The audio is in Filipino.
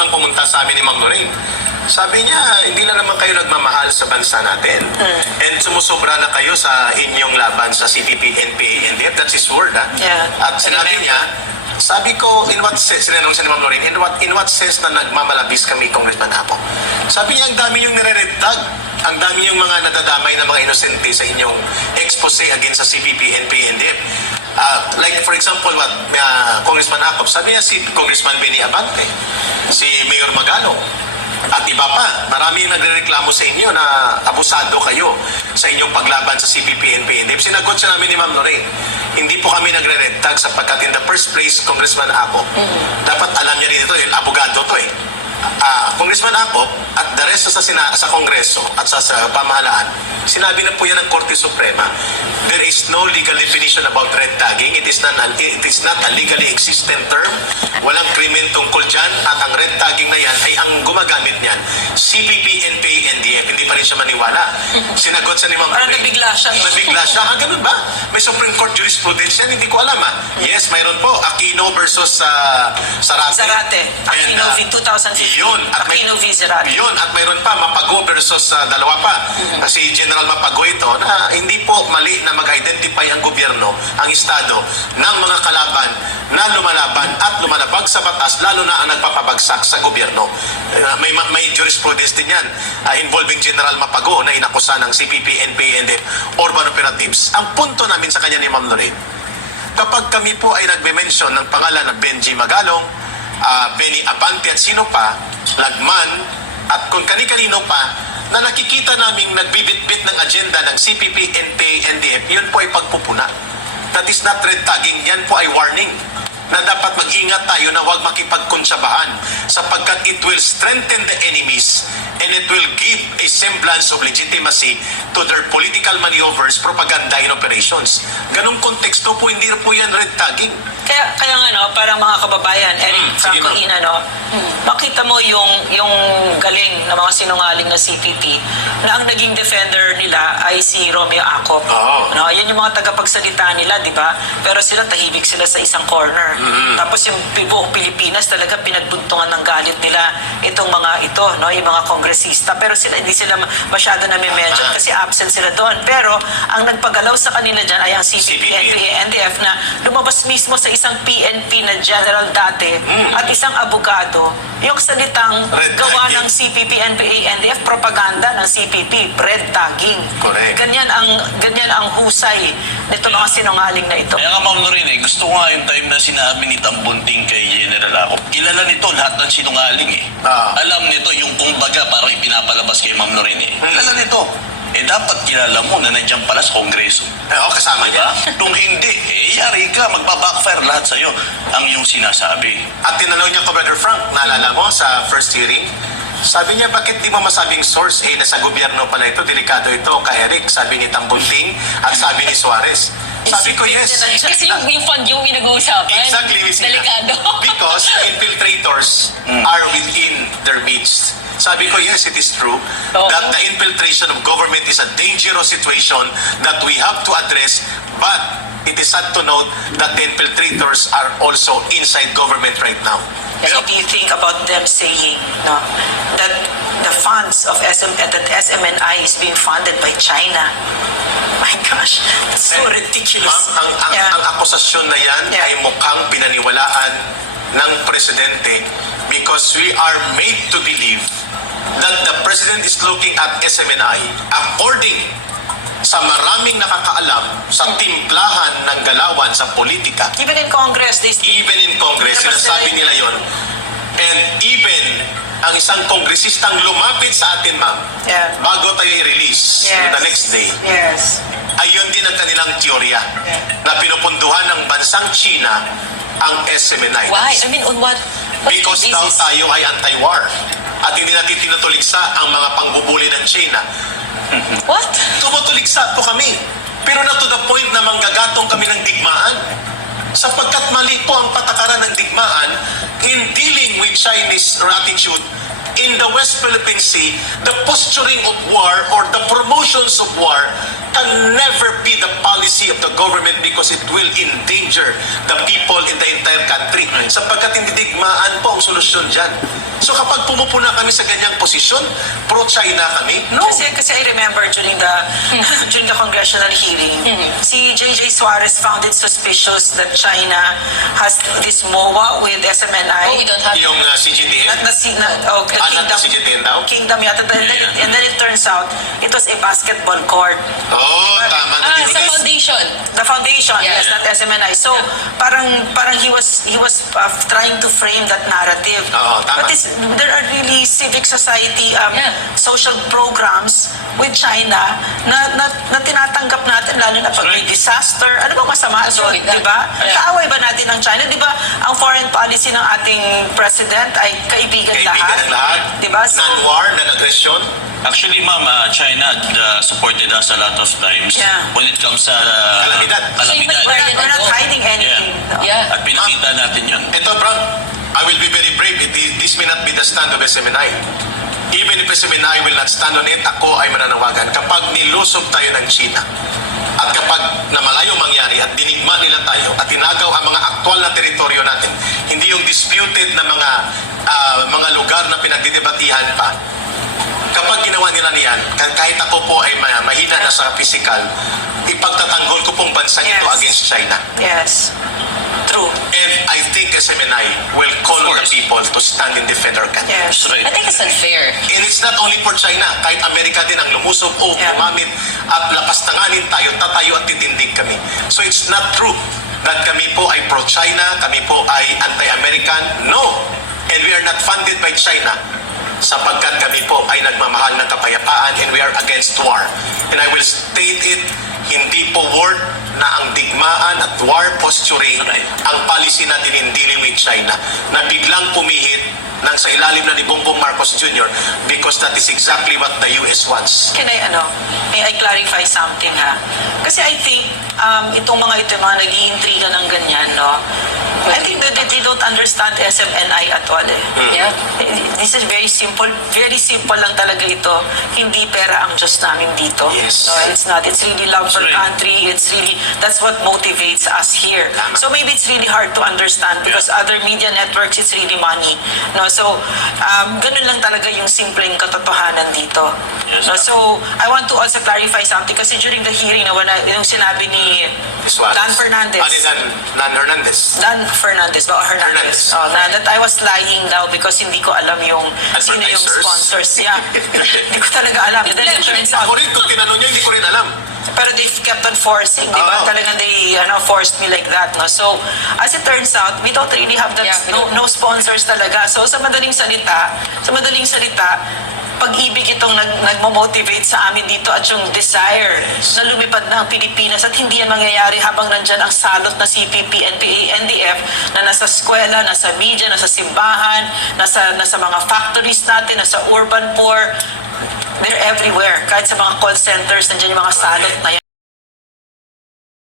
nang pumunta sa amin ni Ma'am Lorraine. Sabi niya, hindi na naman kayo nagmamahal sa bansa natin. And sumusobra na kayo sa inyong laban sa CPP, NPA, NDF. That's his word, ha? Yeah. At sinabi niya, sabi ko, in what sense, sinanong siya ni Ma'am Lorraine, in what sense na nagmamalabis kami, Congressman Apo? Sabi niya, ang dami yung nire-red tag. Ang dami yung mga nadadamay na mga inosente sa inyong expose against sa CPP, NPA, NDF. Like for example, what Congressman Acop, sabi niya si Congressman Benny Abante, si Mayor Magalong, at iba pa. Marami yung nagrereklamo sa inyo na abusado kayo sa inyong paglaban sa CPP, NPA, NDF. Sinagot siya namin ni Ma'am Lorraine, hindi po kami nagre-red tag sapagkat in the first place, Congressman Acop, dapat alam niya rin ito, yung abogado to eh. Congressman Acop at the rest sa Kongreso at sa pamahalaan, sinabi na po yan ng Korte Suprema, there is no legal definition about red tagging. It is not a legally existent term. Walang krimen tungkol dyan at ang red tagging na yan ay ang gumagamit niyan CPP, NPA, NDF. Hindi pa rin siya maniwala. Sinagot siya ni Ma'am. Parang nabigla siya. Nabigla siya. Ganun ba? May Supreme Court jurisprudence yan? Hindi ko alam Yes, mayroon po. Aquino versus Zarate. Zarate. Aquino v. 2015. Yun. Aquino v. Zarate. Yun. At mayroon pa, Mapago versus dalawa pa. Si General Mapago ito na hindi po mali na mag-identify ang gobyerno, ang Estado, ng mga kalaban na lumalaban at lumalabag sa batas, lalo na ang nagpapabagsak sa gobyerno. May jurisprudence din yan involving General Mapago na inakusa ng CPP, NPA, NDF, urban operatives. Ang punto namin sa kanya ni Ma'am Lorraine, kapag kami po ay nagbe-mention ng pangalan ng Benji Magalong, Benny Abante at sino pa, Lagman, at kung kani-kanino pa, na nakikita naming nagbibit-bit ng agenda ng CPP, NPA, NDF, yun po ay pagpupuna. That is not red tagging, yan po ay warning na dapat mag-ingat tayo na huwag makipagkuntsabahan sapagkat it will strengthen the enemies and it will give a semblance of legitimacy to their political maneuvers, propaganda, and operations. Ganong konteksto po, hindi po yan red tagging. Kaya nga, no, parang mga kababayan, Eric Franco Ina, no, makita mo yung galing ng mga sinungaling na CPP na ang naging defender nila ay si Romeo Acop. No, yan yung mga tagapagsalita nila, di ba? Pero sila tahimik sila sa isang corner. Tapos yung buong Pilipinas talaga pinagbuntungan ng galit nila itong mga ito, no, yung mga kongresista. Pero hindi sila masyado na-mention kasi absent sila doon. Pero ang nagpagalaw sa kanila dyan ay ang CPP, NPA, NDF na lumabas mismo sa isang PNP na general dati at isang abogado, yung salitang gawa ng CPP, NPA, NDF, propaganda ng CPP, red tagging. Correct. Ganyan ang husay nito mga sinungaling na ito. Kaya nga, Ma'am Lorraine, gusto ko nga yung time na sinabi ni Tambunting kay General Acop. Kilala nito lahat ng sinungaling Alam nito yung kumbaga parang ipinapalabas kay Ma'am Lorraine Kilala nito. Dapat kilala mo na nandiyan pala sa Kongreso. Kasama niya. Kung hindi, yari ka, magbabackfire lahat sa'yo ang iyong sinasabi. At tinanong niya ko, Brother Frank, naalala mo sa first hearing, sabi niya, bakit di mo masabing source? Nasa gobyerno pala ito, delikado ito ka Eric, sabi ni Tambunting at sabi ni Suarez. Sabi ko, yes. Kasi yung fund yung pinag-uusapan. Exactly, Delikado. Because the infiltrators are within their midst. Sabi ko, yes, it is true that the infiltration of government is a dangerous situation that we have to address, but it is sad to note that the infiltrators are also inside government right now. So do you think about them saying that the funds of that SMNI is being funded by China? My gosh, that's so ridiculous. Ma'am, ang akusasyon na yan ay mukhang pinaniwalaan ng presidente because we are made to believe that the president is looking at SMNI according sa maraming nakakaalam sa timplahan ng galawan sa politika. Even in Congress, Even in Congress, sinasabi nila yon. And even ang isang kongresistang lumapit sa atin, ma'am, bago tayo i-release the next day, ayun din ang kanilang teorya na pinupunduhan ng bansang China ang SMNI. Why? I mean, on what Because daw basis? tayo ay anti-war at hindi natin tinutuligsa ang mga pangbubuli ng China. What? Tumutuligsa po kami. Pero na to the point na manggagatong kami ng digmaan. Sapagkat mali po ang patakaran ng digmaan in dealing with Chinese attitude in the West Philippine Sea, the posturing of war or the promotions of war can never be the policy of the government because it will endanger the people in the entire country. Sapagkat hindi digmaan po ang ang solusyon dyan. So kapag pumupuna kami sa ganyang posisyon, pro-China kami, no. Kasi I remember during the during the congressional hearing, si J.J. Suarez found it suspicious that China has this MOA with SMNI. Oh, we don't have... Yung CGTN, Not not the CGTN daw. Kingdom yata. And then it turns out, it was a basketball court. Oh, tama. sa foundation. The foundation, Yeah. yes, not SMNI. So, parang he was trying to frame that narrative. Oo, tama. But there are really civic society Yeah. social programs with China na tinatanggap natin, lalo na pag may Right. disaster. Ano bang masama doon, Right. di ba? Yeah. Kaaway ba natin ng China? Di ba, ang foreign policy ng ating president ay kaibigan Kaibigan ng lahat. Di ba? So, Non-war, non-aggression. Actually, ma'am, China supported us a lot of times Yeah. when it comes sa Kalamidad. kalamidad. we're not hiding anything. No? Yeah. At pinakita natin yun. Ito, Brown, I will be very brave. This may not be the stand of SMNI. Even if SMNI will not stand on it, ako ay mananawagan. Kapag nilusob tayo ng China, at kapag na malayo mangyari at dinigma nila tayo at tinagaw ang mga aktwal na teritoryo natin, hindi yung disputed na mga lugar na pinagdidebatihan pa, kapag ginawa nila niyan, kahit ako po ay mahina na sa physical, ipagtatanggol ko pong bansang ito Yes. against China. Yes. True. And I think SMNI will call on the course. people to stand and defend our country. Yes. That's right. I think it's unfair. And it's not only for China, kahit Amerika din ang lumusob o Yeah. gumamit at lapastanganin tayo, tatayo at titindig kami. So it's not true that kami po ay pro-China, kami po ay anti-American. No! And we are not funded by China sapagkat kami po ay nagmamahal ng kapayapaan and we are against war. And I will state it, hindi po word na ang digmaan at war posturing ang policy natin in dealing with China na biglang pumihit nang sa ilalim na ni Bongbong Marcos Jr. because that is exactly what the US wants. May I clarify something ha? Kasi I think, itong mga nag-iintriga ng ganyan, no? I think that they don't understand SMNI at all eh. Yeah. This is very simple lang talaga ito. Hindi pera ang Diyos namin dito. Yes. No, it's not. It's really love for right. country. That's what motivates us here. Tama. So maybe it's really hard to understand because other media networks, it's really money. No, so ganun lang talaga yung simpleng katotohanan dito. Yes, No, ma'am. so I want to also clarify something kasi during the hearing na yung sinabi ni Suarez. Dan Fernandez. Dan Hernandez. Dan Fernandez ba? O Hernandez. Hernandez. Oh, that I was lying daw because hindi ko alam sino yung Advertisers? sponsors. Yeah. Hindi ko talaga alam. And then it turns out, Ako rin, kung tinanong niya, hindi ko rin alam. pero they kept on forcing, di ba? Oo. Talagang they forced me like that, no? So, as it turns out, we don't really have that, Yeah, we don't. no sponsors talaga. So, sa madaling salita, pag-ibig itong nagmo-motivate sa amin dito at yung desire na lumipad na ang Pilipinas at hindi yan mangyayari habang nandyan ang salot na CPP, NPA, NDF na nasa eskwela, nasa media, nasa simbahan, nasa mga factories natin, nasa urban poor. They're everywhere. Kahit sa mga call centers, nandyan yung mga salot na yan.